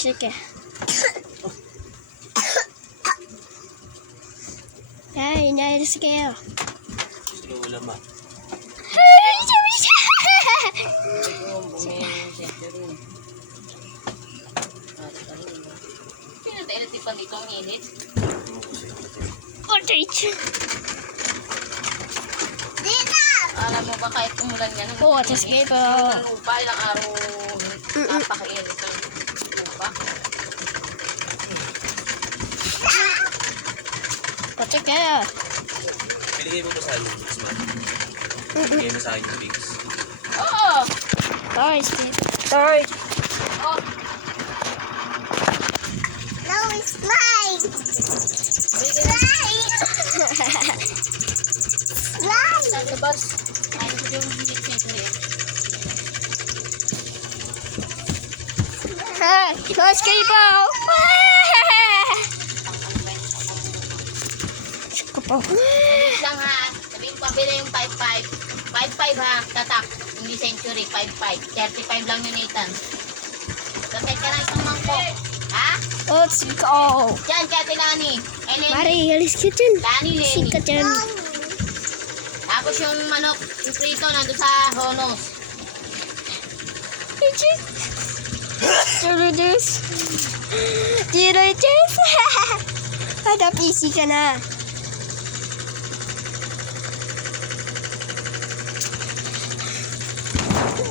Sige. Ay, nailis kayo. Gusto wala ma. Pinatay-latipan dito ang init. Alam mo ba kahit umulan yan? Oo, just gave Ang lupa, ilang araw napakainit ng lupa. Pacheck kayo. Piligay mo ba sa akin yung Biggs, man? Piligay mo sa akin yung Biggs. Oo! Sorry, Steve. Sorry. Oh! No, it's mine. Mine. Sa labas. Ayaw ko yung hindi Ha, nice kayo ba? Ko po. lang ha. Sabihin ko, pabili yung 5.5. 5.5 ha. Tatak. Hindi century. 5.5. 35 lang yun, Nathan. Tatay ka lang itong mangkok. Ha? Let's go. Diyan, kaya Lani. Mari, alis ka dyan. Lani, Lenny. Sikat dyan. Tapos yung manok, yung prito, nandun sa honos. Tuludus. Tuludus. Ada PC ka na.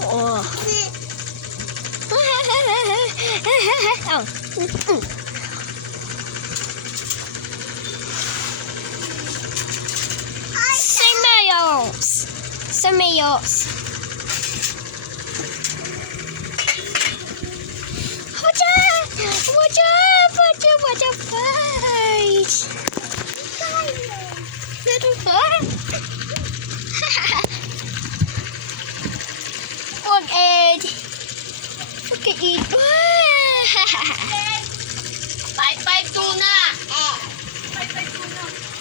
Oh. Oh. Semayos. Waja, fight. Little fun. Okay, eat. 5.5 tuna.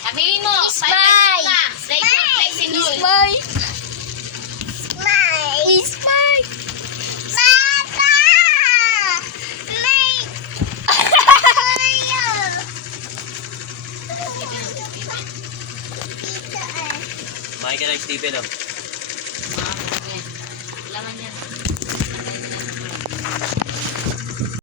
Sabihin mo, 5.5 Spy. tuna. Regular flexinol. Mine. Mine. It's mine. Papa. Mine. Makikita like Steven, oh.